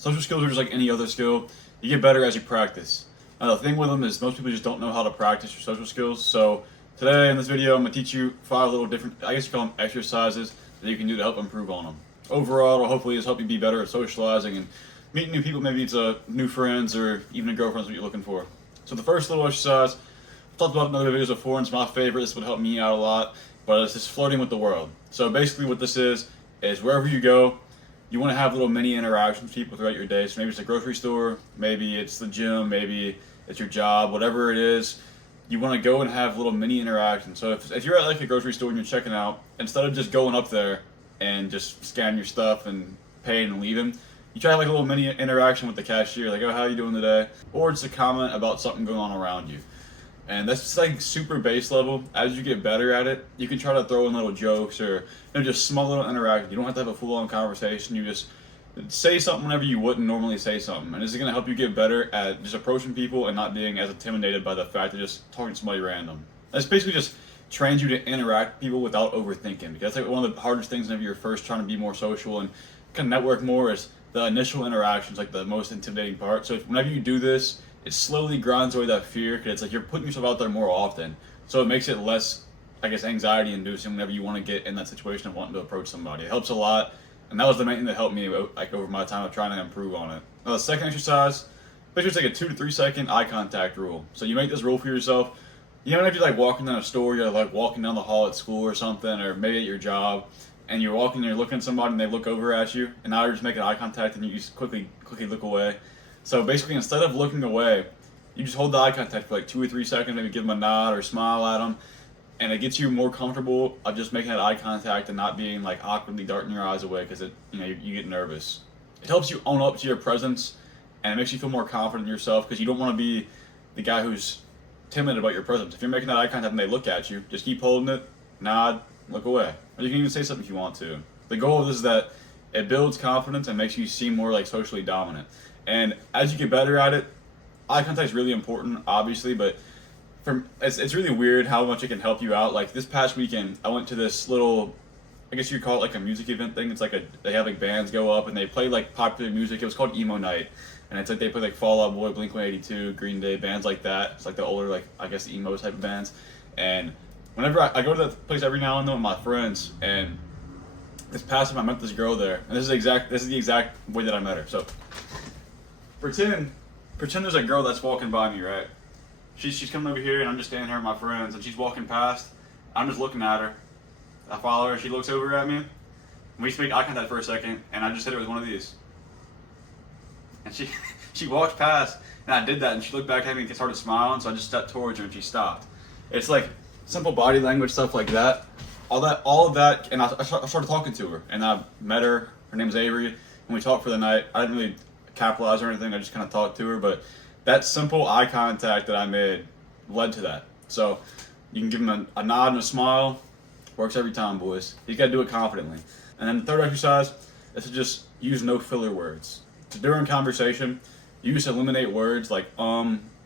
Social skills are just like any other skill. You get better as you practice. Now, the thing with them is most people just don't know how to practice your social skills. So today in this video, I'm gonna teach you 5 little different, I guess you call them exercises that you can do to help improve on them. Overall, it'll hopefully just help you be better at socializing and meeting new people. Maybe it's new friends or even a girlfriend's what you're looking for. So the first little exercise, I've talked about it in other videos before, and it's my favorite. This would help me out a lot, but it's just flirting with the world. So basically what this is wherever you go, you want to have little mini interactions with people throughout your day. So maybe it's a grocery store, maybe it's the gym, maybe it's your job, whatever it is. You want to go and have little mini interactions. So if you're at like a grocery store and you're checking out, instead of just going up there and just scanning your stuff and paying and leaving, you try like a little mini interaction with the cashier, like, oh, how are you doing today? Or just a comment about something going on around you. And that's just like super base level. As you get better at it, you can try to throw in little jokes or just small little interactions. You don't have to have a full-on conversation. You just say something whenever you wouldn't normally say something. And this is going to help you get better at just approaching people and not being as intimidated by the fact of just talking to somebody random. That's basically just trains you to interact with people without overthinking. Because that's like one of the hardest things whenever you're first trying to be more social and kind of network more is the initial interactions, like the most intimidating part. So whenever you do this, it slowly grinds away that fear, because it's like you're putting yourself out there more often. So it makes it less, I guess, anxiety inducing whenever you want to get in that situation of wanting to approach somebody. It helps a lot, and that was the main thing that helped me like over my time of trying to improve on it. Now the second exercise, basically it's like a 2 to 3 second eye contact rule. So you make this rule for yourself. You know, if you're like walking down a store, you're like walking down the hall at school or something, or maybe at your job, and you're walking and you're looking at somebody and they look over at you, and now you're just making eye contact and you just quickly look away. So basically, instead of looking away, you just hold the eye contact for like 2 or 3 seconds, maybe give them a nod or smile at them, and it gets you more comfortable of just making that eye contact and not being like awkwardly darting your eyes away because you get nervous. It helps you own up to your presence, and it makes you feel more confident in yourself because you don't want to be the guy who's timid about your presence. If you're making that eye contact and they look at you, just keep holding it, nod, look away. Or you can even say something if you want to. The goal of this is that it builds confidence and makes you seem more like socially dominant. And as you get better at it, eye contact is really important, obviously, but it's really weird how much it can help you out. Like this past weekend, I went to this little, I guess you'd call it like a music event thing. It's like they have like bands go up and they play like popular music. It was called Emo Night, and it's like they play like Fall Out Boy, Blink-182, Green Day, bands like that. It's like the older, like I guess emo type of bands. And whenever I go to that place every now and then with my friends, and this past time I met this girl there, and this is the exact way that I met her. So pretend there's a girl that's walking by me, right? She's coming over here, and I'm just standing here with my friends, and she's walking past. I'm just looking at her. I follow her. She looks over at me. And we just make eye contact for a second, and I just hit her with one of these. And she walked past, and I did that, and she looked back at me and started smiling. So I just stepped towards her, and she stopped. It's like simple body language stuff like that. All of that, and I started talking to her, and I met her. Her name's Avery, and we talked for the night. I didn't really capitalize or anything. I just kind of talked to her, but that simple eye contact that I made led to that. So you can give them a nod and a smile. Works every time, boys. You got to do it confidently. And then the third exercise is to just use no filler words. So during conversation, you just eliminate words like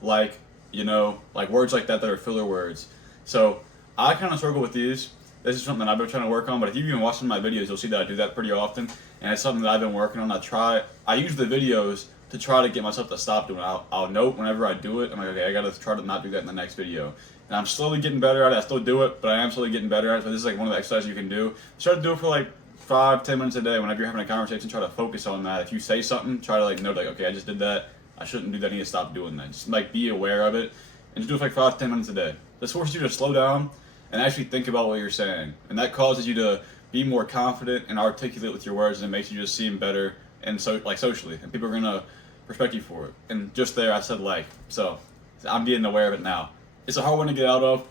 like, like words like that are filler words. So I kind of struggle with these. This is something that I've been trying to work on, but if you've been watching my videos, you'll see that I do that pretty often, and it's something that I've been working on. I use the videos to try to get myself to stop doing it. I'll note whenever I do it, I'm like, okay, I gotta try to not do that in the next video. And I'm slowly getting better at it. I still do it, but I am slowly getting better at it. So this is like one of the exercises you can do. Try to do it for like 5-10 minutes a day. Whenever you're having a conversation, try to focus on that. If you say something, try to like note like, okay, I just did that. I shouldn't do that. I need to stop doing that. Just like be aware of it, and just do it for like 5-10 minutes a day. This forces you to slow down and actually think about what you're saying, and that causes you to be more confident and articulate with your words, and it makes you just seem better and socially, and people are gonna respect you for it. And just there, I said like, so I'm getting aware of it now. It's a hard one to get out of,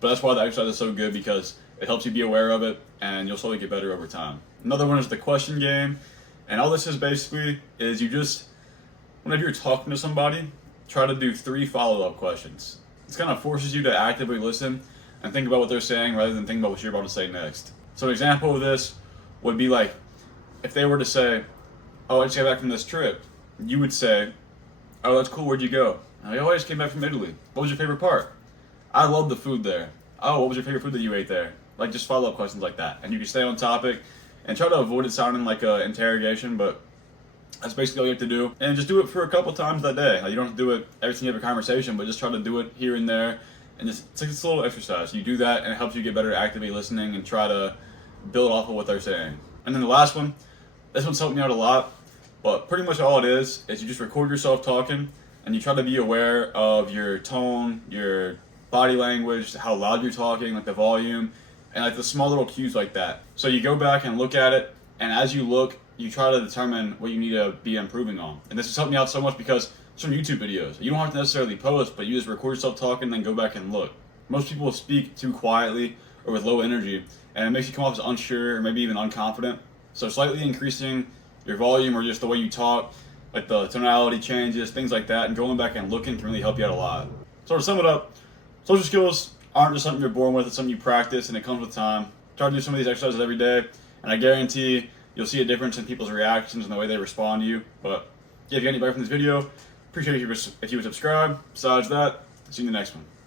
but that's why the exercise is so good, because it helps you be aware of it, and you'll slowly get better over time. Another one is the question game, and all this is basically is you just, whenever you're talking to somebody, try to do 3 follow-up questions. This kind of forces you to actively listen and think about what they're saying rather than think about what you're about to say next. So an example of this would be like, if they were to say, oh, I just got back from this trip, you would say, oh, that's cool, where'd you go? Oh, I just came back from Italy. What was your favorite part? I love the food there. Oh, what was your favorite food that you ate there? Like just follow-up questions like that. And you can stay on topic and try to avoid it sounding like an interrogation, but That's basically all you have to do. And just do it for a couple times that day. Like, you don't have to do it every time you have a conversation, but just try to do it here and there. And just, it's like this little exercise. You do that and it helps you get better at actively listening and try to build off of what they're saying. And then the last one, this one's helped me out a lot, but pretty much all it is you just record yourself talking and you try to be aware of your tone, your body language, how loud you're talking, like the volume, and like the small little cues like that. So you go back and look at it, and as you look, you try to determine what you need to be improving on. And this has helped me out so much because it's from YouTube videos. You don't have to necessarily post, but you just record yourself talking, then go back and look. Most people speak too quietly or with low energy, and it makes you come off as unsure or maybe even unconfident. So slightly increasing your volume or just the way you talk, like the tonality changes, things like that, and going back and looking can really help you out a lot. So to sum it up, social skills aren't just something you're born with, it's something you practice and it comes with time. Try to do some of these exercises every day, and I guarantee you'll see a difference in people's reactions and the way they respond to you. But yeah, if you got any value from this video, appreciate it if you would subscribe. Besides that, see you in the next one.